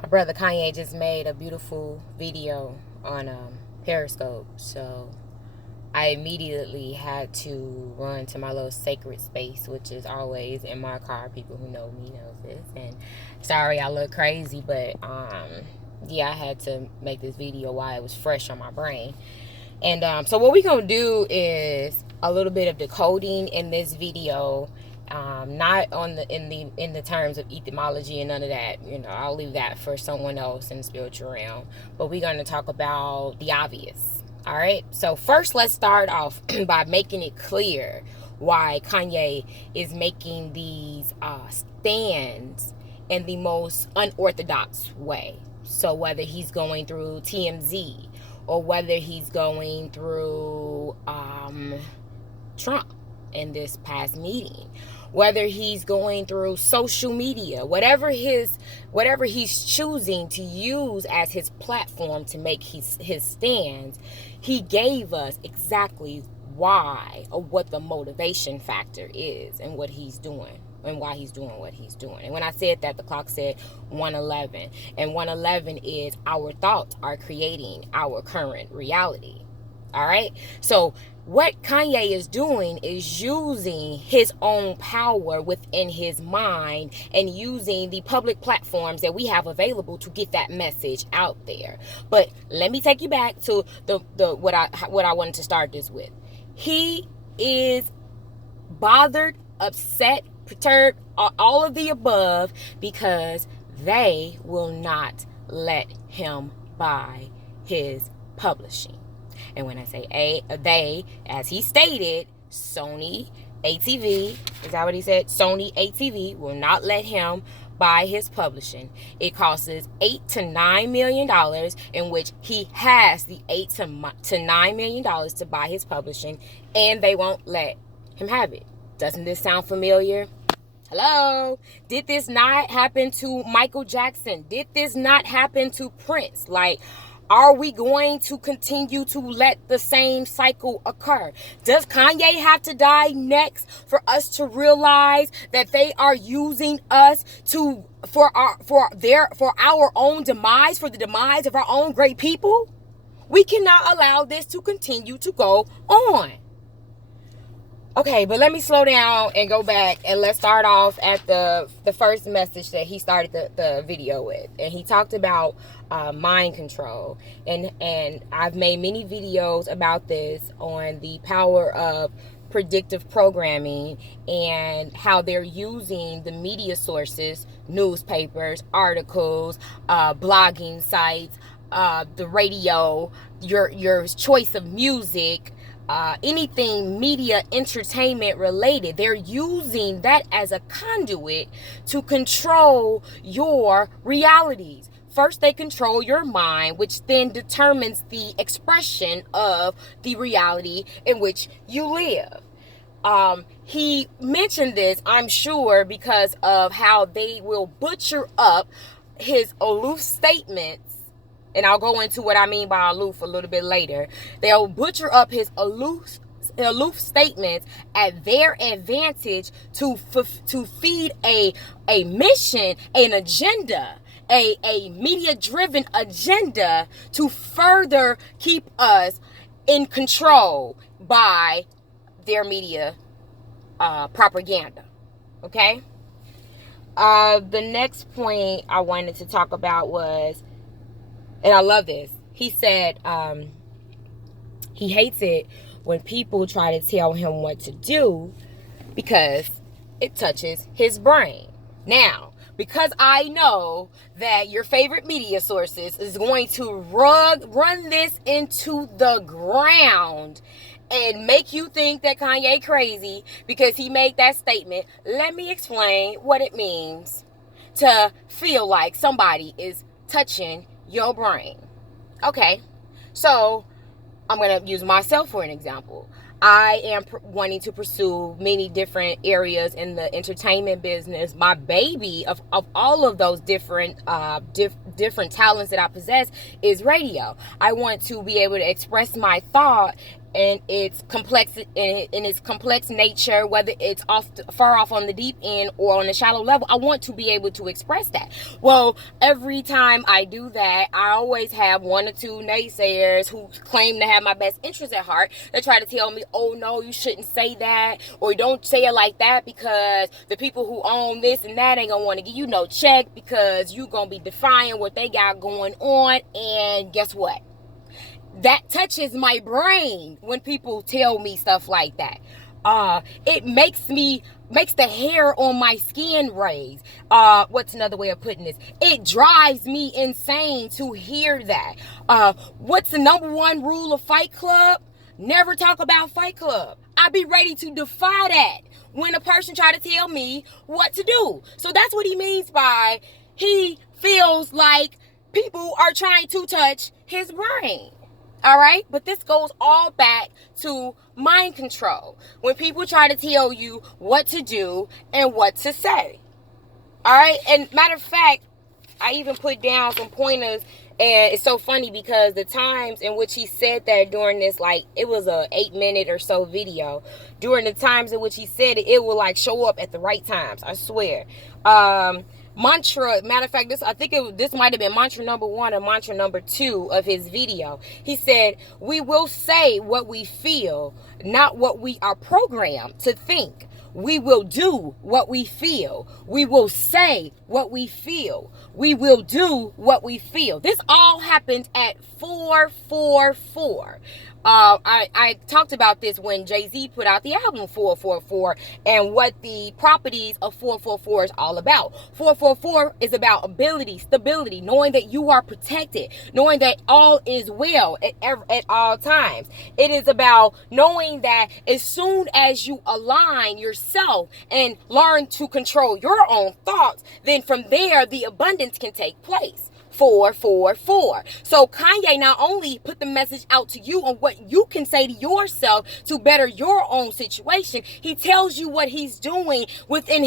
My brother Kanye just made a beautiful video on Periscope, so I immediately had to run to my little sacred space, which is always in my car. People who know me know this. And sorry, I look crazy, but yeah, I had to make this video while it was fresh on my brain. And so what we're gonna do is a little bit of decoding in this video. Not on the in the terms of etymology and none of that. I'll leave that for someone else in the spiritual realm. But we're gonna talk about the obvious. All right. So first, let's start off by making it clear why Kanye is making these stands in the most unorthodox way. So whether he's going through TMZ or whether he's going through Trump in this past meeting, whether he's going through social media, whatever he's choosing to use as his platform to make his stands, he gave us exactly why or what the motivation factor is and what he's doing and why he's doing what he's doing. And when I said that, the clock said 111, and 111 is our thoughts are creating our current reality. All right. So what Kanye is doing is using his own power within his mind and using the public platforms that we have available to get that message out there. But let me take you back to the what I wanted to start this with. He is bothered, upset, perturbed, all of the above, because they will not let him buy his publishing. And when I say they, as he stated, Sony ATV, is that what he said? Sony ATV will not let him buy his publishing. It costs $8 to $9 million, in which he has the $8 to $9 million to buy his publishing, and they won't let him have it. Doesn't this sound familiar? Hello? Did this not happen to Michael Jackson? Did this not happen to Prince? Are we going to continue to let the same cycle occur? Does Kanye have to die next for us to realize that they are using us for our own demise, for the demise of our own great people? We cannot allow this to continue to go on. Okay, but let me slow down and go back, and let's start off at the first message that he started the video with. And he talked about mind control. And I've made many videos about this on the power of predictive programming and how they're using the media sources, newspapers, articles, blogging sites, the radio, your choice of music, anything media entertainment related. They're using that as a conduit to control your realities. First, they control your mind, which then determines the expression of the reality in which you live. He mentioned this, I'm sure, because of how they will butcher up his aloof statements. And I'll go into what I mean by aloof a little bit later. They'll butcher up his aloof statements at their advantage to feed a mission, an agenda, a media-driven agenda to further keep us in control by their media propaganda. Okay? The next point I wanted to talk about was, and I love this, he said he hates it when people try to tell him what to do because it touches his brain. Now, because I know that your favorite media sources is going to run this into the ground and make you think that Kanye crazy because he made that statement, let me explain what it means to feel like somebody is touching your brain. Okay, so I'm going to use myself for an example. I am wanting to pursue many different areas in the entertainment business. My baby of all of those different talents that I possess is radio. I want to be able to express my thought in its complex nature, whether it's far off on the deep end or on the shallow level. I want to be able to express that. Well, every time I do that, I always have one or two naysayers who claim to have my best interest at heart. They try to tell me, oh no, you shouldn't say that, or don't say it like that, because the people who own this and that ain't gonna want to give you no check, because you gonna be defying what they got going on. And guess what? That touches my brain when people tell me stuff like that. It makes the hair on my skin raise. What's another way of putting this? It drives me insane to hear that. What's the number one rule of Fight Club? Never talk about Fight Club. I be ready to defy that when a person try to tell me what to do. So that's what he means by he feels like people are trying to touch his brain. All right, but this goes all back to mind control. When people try to tell you what to do and what to say. All right, and matter of fact, I even put down some pointers, and it's so funny because the times in which he said that during this, like, it was a 8-minute or so video. During the times in which he said it, it will like show up at the right times. I swear. Mantra, matter of fact, this might have been mantra number 1 or mantra number 2 of his video. He said, we will say what we feel, not what we are programmed to think. We will do what we feel. We will say what we feel. We will do what we feel. This all happens at 444. I talked about this when Jay-Z put out the album 444 and what the properties of 444 is all about. 444 is about ability, stability, knowing that you are protected, knowing that all is well at all times. It is about knowing that as soon as you align yourself and learn to control your own thoughts, then from there the abundance can take place. 444. So Kanye not only put the message out to you on what you can say to yourself to better your own situation, he tells you what he's doing within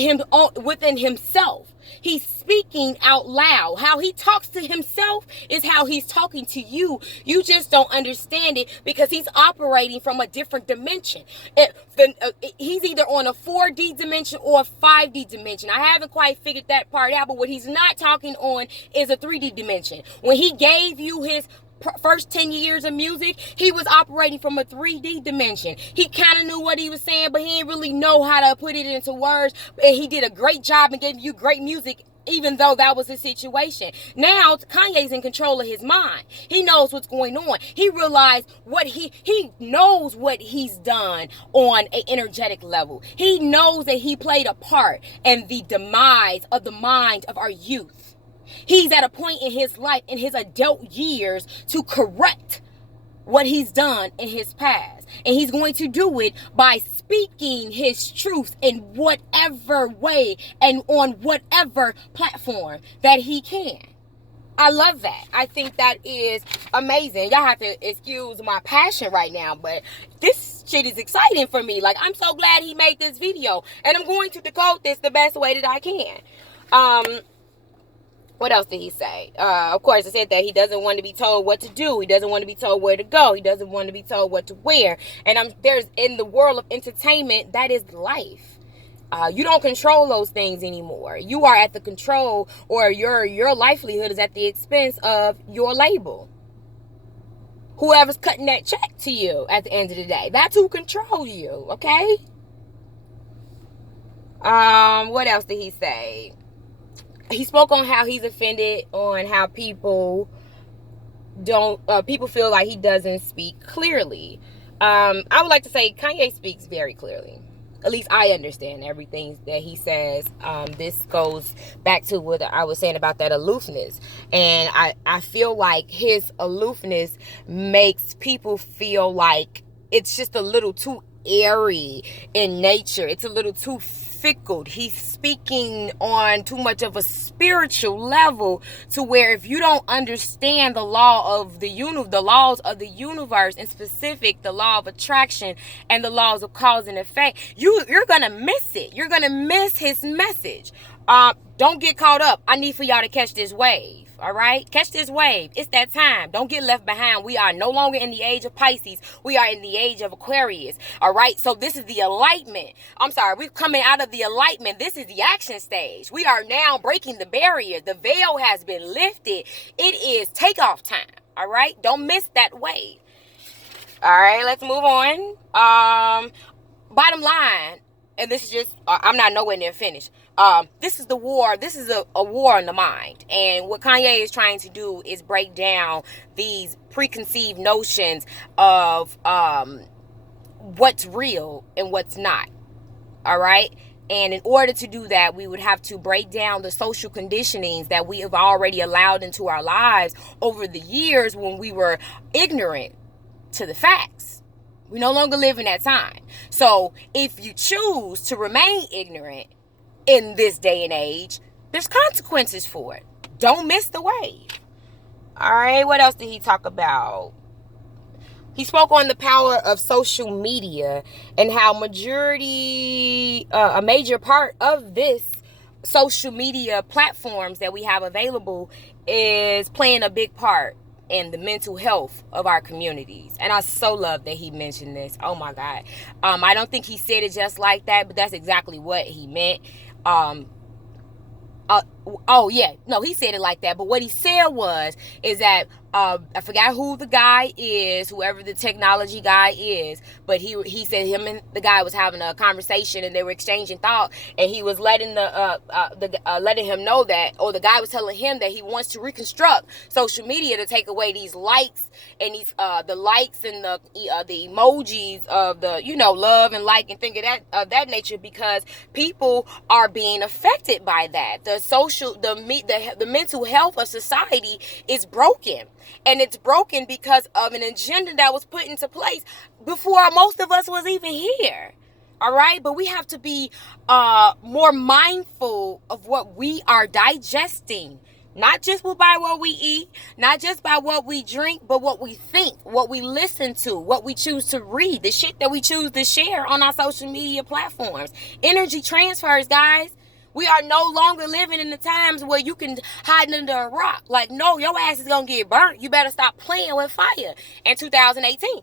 himself. He's speaking out loud. How he talks to himself is how he's talking to you. You just don't understand it because he's operating from a different dimension. He's either on a 4D dimension or a 5D dimension. I haven't quite figured that part out, but what he's not talking on is a 3D dimension. When he gave you his first 10 years of music, he was operating from a 3D dimension. He kind of knew what he was saying, but he didn't really know how to put it into words. And he did a great job and gave you great music, even though that was his situation. Now, Kanye's in control of his mind. He knows what's going on. He realized what he knows what he's done on an energetic level. He knows that he played a part in the demise of the mind of our youth. He's at a point in his life, in his adult years, to correct what he's done in his past. And he's going to do it by speaking his truth in whatever way and on whatever platform that he can. I love that. I think that is amazing. Y'all have to excuse my passion right now, but this shit is exciting for me. Like, I'm so glad he made this video, and I'm going to decode this the best way that I can. What else did he say? Of course, I said that he doesn't want to be told what to do. He doesn't want to be told where to go. He doesn't want to be told what to wear. And there's in the world of entertainment, that is life. You don't control those things anymore. You are at the control, or your livelihood is at the expense of your label. Whoever's cutting that check to you at the end of the day, that's who controls you. Okay. What else did he say? He spoke on how he's offended on how people feel like he doesn't speak clearly. I would like to say Kanye speaks very clearly. At least I understand everything that he says. This goes back to what I was saying about that aloofness. And I feel like his aloofness makes people feel like it's just a little too airy in nature. It's a little too fickle. He's speaking on too much of a spiritual level, to where if you don't understand the laws of the universe, in specific the law of attraction and the laws of cause and effect, you're gonna miss it. You're gonna miss his message. Don't get caught up. I need for y'all to catch this wave. All right? Catch this wave. It's that time. Don't get left behind. We are no longer in the age of Pisces. We are in the age of Aquarius. All right? So this is the enlightenment. I'm sorry. We're coming out of the enlightenment. This is the action stage. We are now breaking the barrier. The veil has been lifted. It is takeoff time. All right? Don't miss that wave. All right? Let's move on. Bottom line, and this is just, I'm not nowhere near finished. This is the war. This is a war in the mind. And what Kanye is trying to do is break down these preconceived notions of what's real and what's not. All right? And in order to do that, we would have to break down the social conditionings that we have already allowed into our lives over the years when we were ignorant to the facts. We no longer live in that time. So if you choose to remain ignorant in this day and age, there's consequences for it. Don't miss the wave. All right, what else did he talk about? He spoke on the power of social media and how a major part of this social media platforms that we have available is playing a big part in the mental health of our communities. And I so love that he mentioned this. Oh my God. I don't think he said it just like that, but that's exactly what he meant. He said it like that. But what he said is that I forgot who the guy is, whoever the technology guy is, but he said him and the guy was having a conversation and they were exchanging thought, and he was letting letting him know that, or the guy was telling him that he wants to reconstruct social media to take away these likes and these the likes and the emojis of the love and like and thing of that nature, because people are being affected by that. The mental health of society is broken. And it's broken because of an agenda that was put into place before most of us was even here. All right? But we have to be more mindful of what we are digesting. Not just by what we eat, not just by what we drink, but what we think, what we listen to, what we choose to read, the shit that we choose to share on our social media platforms. Energy transfers, guys. We are no longer living in the times where you can hide under a rock. Like, no, your ass is going to get burnt. You better stop playing with fire in 2018.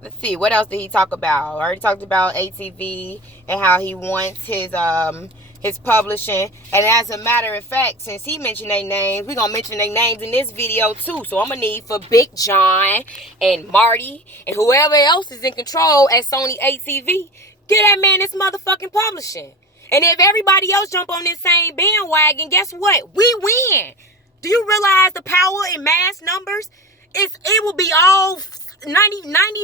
Let's see, what else did he talk about? I already talked about ATV and how he wants his publishing. And as a matter of fact, since he mentioned their names, we're going to mention their names in this video too. So I'm going to need for Big John and Marty and whoever else is in control at Sony ATV, get that man this motherfucking publishing. And if everybody else jump on this same bandwagon, guess what? We win. Do you realize the power in mass numbers? It will be all 90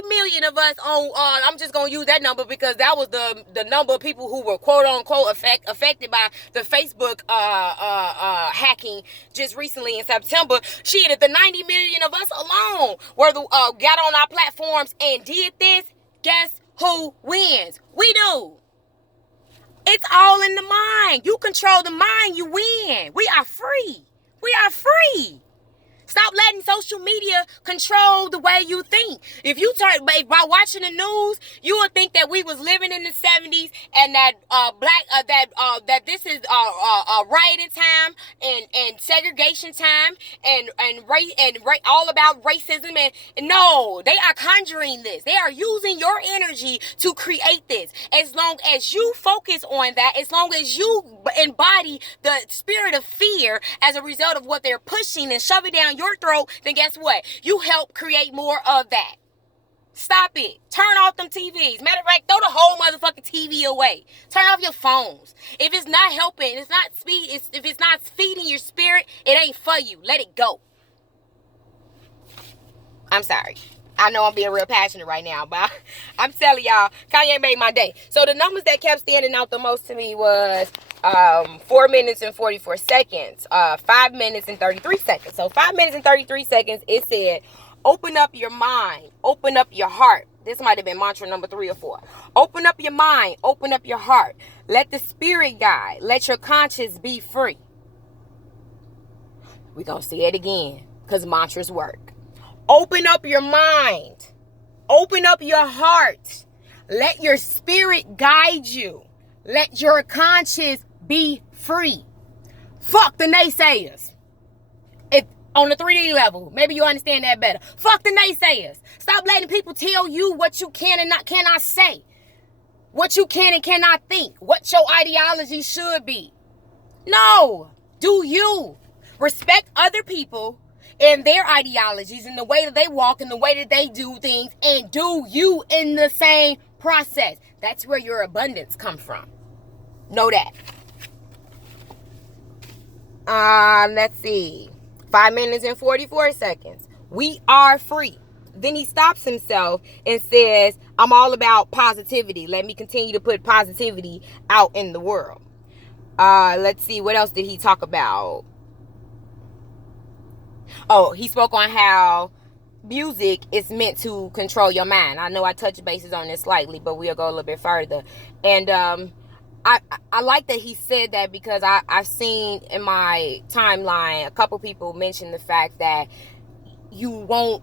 million of us on, I'm just going to use that number because that was the number of people who were quote unquote affected by the Facebook hacking just recently in September. Shit, if the 90 million of us alone were got on our platforms and did this, guess who wins? We do. It's all in the mind. You control the mind, you win. We are free. We are free. Stop letting social media control the way you think. If you by watching the news, you would think that we was living in the 70s and that that this is rioting time and segregation time and all about racism, and no, they are conjuring this. They are using your energy to create this. As long as you focus on that, as long as you embody the spirit of fear as a result of what they're pushing and shoving down your throat, then guess what? You help create more of that. Stop it. Turn off them TVs. Matter of fact, throw the whole motherfucking TV away. Turn off your phones. If it's not helping, if it's not feeding your spirit, it ain't for you. Let it go. I'm sorry. I know I'm being real passionate right now, but I'm telling y'all, Kanye made my day. So the numbers that kept standing out the most to me was 4 minutes and 44 seconds, 5 minutes and 33 seconds. So 5 minutes and 33 seconds, it said, open up your mind, open up your heart. This might have been mantra number 3 or 4. Open up your mind, open up your heart. Let the spirit guide. Let your conscience be free. We're going to say it again because mantras work. Open up your mind. Open up your heart. Let your spirit guide you. Let your conscience be free. Fuck the naysayers. If on the 3D level, maybe you understand that better. Fuck the naysayers. Stop letting people tell you what you can and cannot say. What you can and cannot think. What your ideology should be. No. Do you. Respect other people and their ideologies and the way that they walk and the way that they do things, and do you in the same process. That's where your abundance comes from. Know that. Let's see. 5 minutes and 44 seconds. We are free. Then he stops himself and says, I'm all about positivity. Let me continue to put positivity out in the world. Let's see. What else did he talk about? Oh, he spoke on how music is meant to control your mind. I know I touched bases on this slightly, but we'll go a little bit further. And I like that he said that, because I've seen in my timeline a couple people mention the fact that you won't,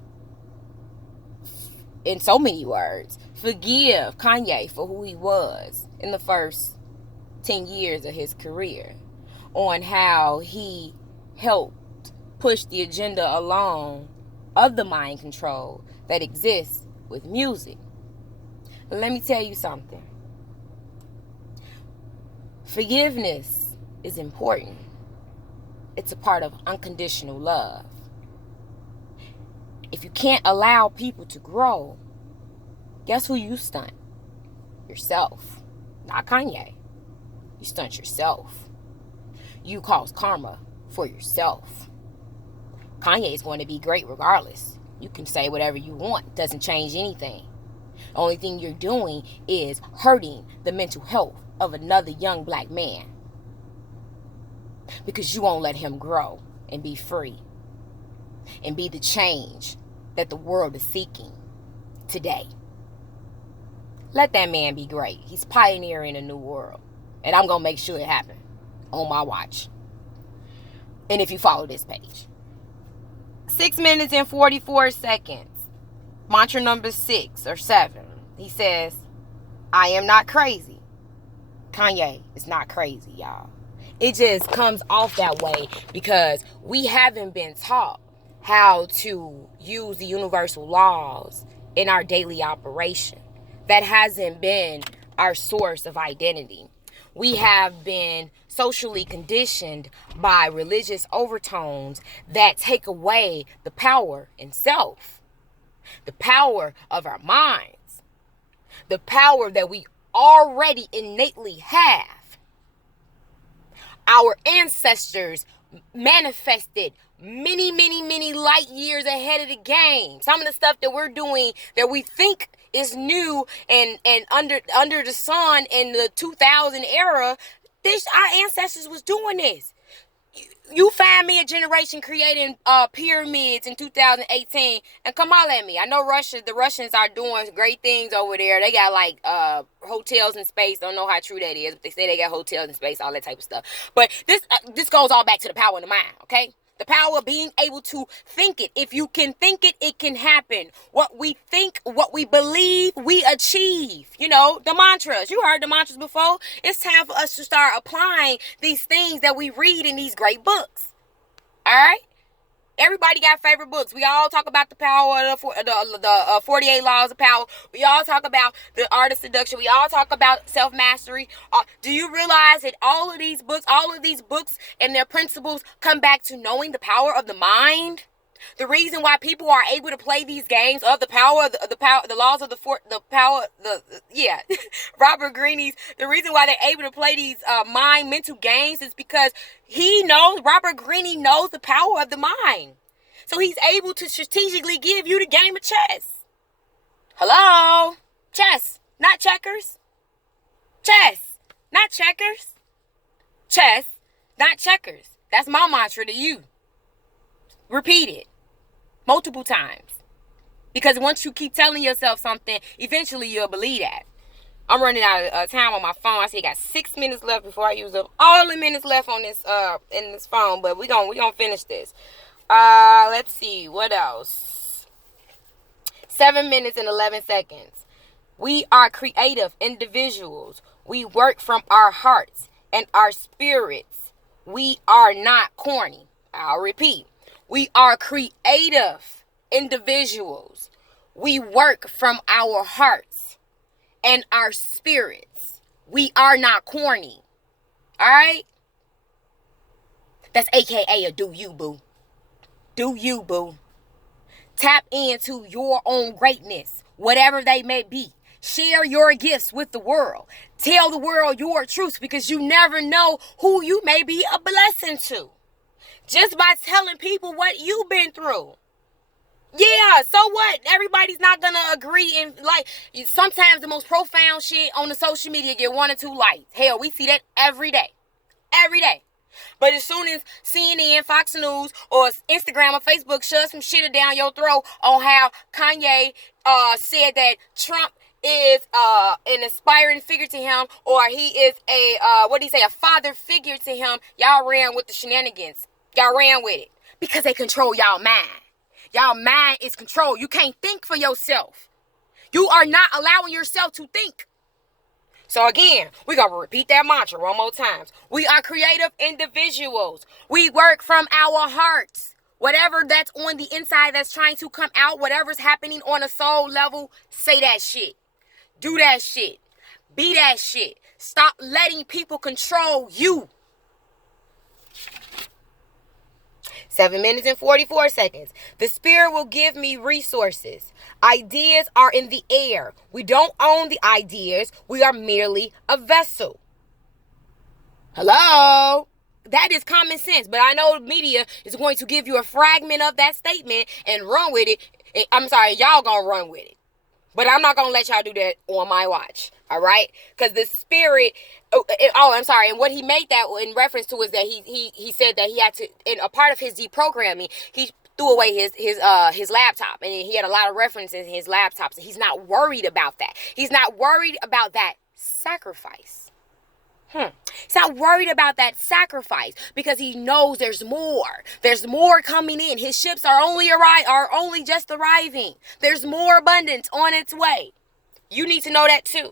in so many words, forgive Kanye for who he was in the first 10 years of his career, on how he helped push the agenda along of the mind control that exists with music. But let me tell you something. Forgiveness is important. It's a part of unconditional love. If you can't allow people to grow, guess who you stunt? Yourself. Not Kanye. You stunt yourself. You cause karma for yourself. Kanye is going to be great regardless. You can say whatever you want. It doesn't change anything. The only thing you're doing is hurting the mental health of another young black man, because you won't let him grow and be free and be the change that the world is seeking today. Let that man be great. He's pioneering a new world, and I'm going to make sure it happens on my watch. And if you follow this page. 6 minutes and 44 seconds. Mantra number 6 or 7. He says, I am not crazy. Kanye is not crazy, y'all. It just comes off that way because we haven't been taught how to use the universal laws in our daily operation. That hasn't been our source of identity. We have been socially conditioned by religious overtones that take away the power in self, the power of our minds, the power that we already innately have. Our ancestors manifested many light years ahead of the game. Some of the stuff that we're doing that we think is new and under the sun in the 2000 era, our ancestors was doing this. You find me a generation creating pyramids in 2018 and come holler at me. I know the Russians are doing great things over there. They got like hotels in space. Don't know how true that is, but they say they got hotels in space, all that type of stuff. But this goes all back to the power of the mind, okay? The power of being able to think it. If you can think it, it can happen. What we think, what we believe, we achieve. You know, the mantras. You heard the mantras before. It's time for us to start applying these things that we read in these great books. All right? Everybody got favorite books. We all talk about the power of the 48 laws of power. We all talk about the art of seduction. We all talk about self-mastery. Do you realize that all of these books and their principles come back to knowing the power of the mind? The reason why people are able to play these games of the power, the laws of Robert Greene's, the reason why they're able to play these mental games is because Robert Greene knows the power of the mind. So he's able to strategically give you the game of chess. Hello? Chess, not checkers. Chess, not checkers. Chess, not checkers. That's my mantra to you. Repeat it multiple times. Because once you keep telling yourself something, eventually you'll believe that. I'm running out of time on my phone. I see I got 6 minutes left before I use up all the minutes left on this in this phone. But we gonna finish this. Let's see what else. 7 minutes and 11 seconds. We are creative individuals. We work from our hearts and our spirits. We are not corny. I'll repeat. We are creative individuals. We work from our hearts and our spirits. We are not corny. All right? That's AKA a do you, boo. Do you, boo. Tap into your own greatness, whatever they may be. Share your gifts with the world. Tell the world your truth, because you never know who you may be a blessing to. Just by telling people what you've been through. Yeah, so what? Everybody's not gonna agree. And like, sometimes the most profound shit on the social media get 1 or 2 likes. Hell, we see that every day. Every day. But as soon as CNN, Fox News, or Instagram or Facebook shove some shit down your throat on how Kanye said that Trump is an inspiring figure to him, or he is a father figure to him, y'all ran with the shenanigans. Y'all ran with it. Because they control y'all mind. Y'all mind is controlled. You can't think for yourself. You are not allowing yourself to think. So again, we're going to repeat that mantra one more time. We are creative individuals. We work from our hearts. Whatever that's on the inside that's trying to come out, whatever's happening on a soul level, say that shit. Do that shit. Be that shit. Stop letting people control you. 7 minutes and 44 seconds. The spirit will give me resources. Ideas are in the air. We don't own the ideas. We are merely a vessel. Hello? That is common sense. But I know the media is going to give you a fragment of that statement and run with it. I'm sorry, y'all gonna run with it. But I'm not going to let y'all do that on my watch. All right? Because the spirit... I'm sorry. And what he made that in reference to is that he said that he had to... In a part of his deprogramming, he threw away his laptop. And he had a lot of references in his laptops. He's not worried about that. He's not worried about that sacrifice. He's not worried about that sacrifice because he knows there's more. There's more coming in. His ships are only just arriving. There's more abundance on its way. You need to know that too.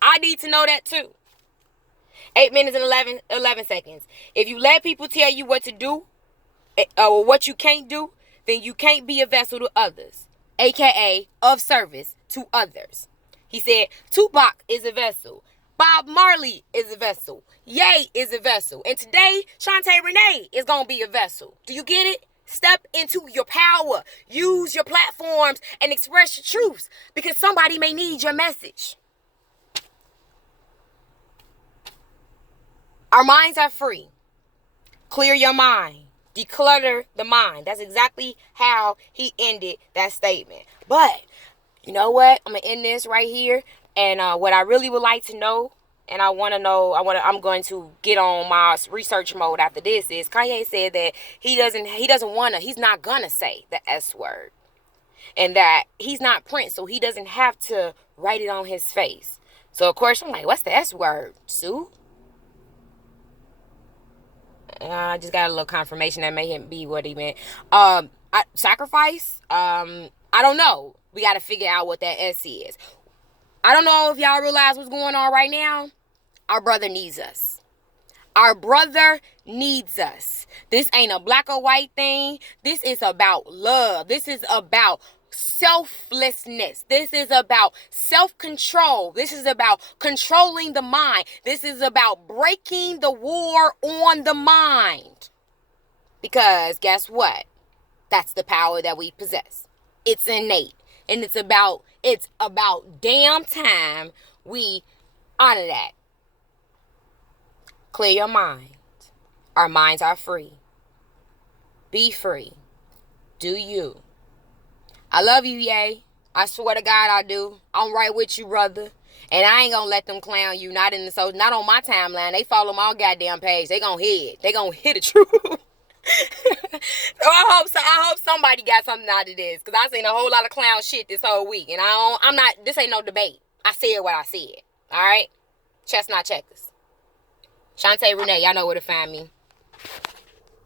I need to know that too. 8 minutes and 11 seconds. If you let people tell you what to do or what you can't do, then you can't be a vessel to others, aka of service to others. He said Tupac is a vessel. Bob Marley is a vessel. Ye is a vessel. And today, Shantae Renee is going to be a vessel. Do you get it? Step into your power. Use your platforms and express your truths because somebody may need your message. Our minds are free. Clear your mind. Declutter the mind. That's exactly how he ended that statement. But you know what? I'm going to end this right here. And what I really would like to know, and I'm going to get on my research mode after this, is Kanye said that he's not gonna say the S word, and that he's not Prince, so he doesn't have to write it on his face. So of course I'm like, what's the S word, Sue? I just got a little confirmation that may be what he meant. Sacrifice. I don't know. We got to figure out what that S is. I don't know if y'all realize what's going on right now. Our brother needs us. Our brother needs us. This ain't a black or white thing. This is about love. This is about selflessness. This is about self-control. This is about controlling the mind. This is about breaking the war on the mind. Because guess what? That's the power that we possess. It's innate. And it's about damn time we honor that. Clear your mind. Our minds are free. Be free. Do you. I love you, yay. I swear to God I do. I'm right with you, brother. And I ain't gonna let them clown you. Not on my timeline. They follow my goddamn page. They gonna hit. They gonna hit the truth. So I hope somebody got something out of this. Because I seen a whole lot of clown shit this whole week. And this ain't no debate. I said what I said. Alright? Chestnut checkers. Shantae Renee, y'all know where to find me.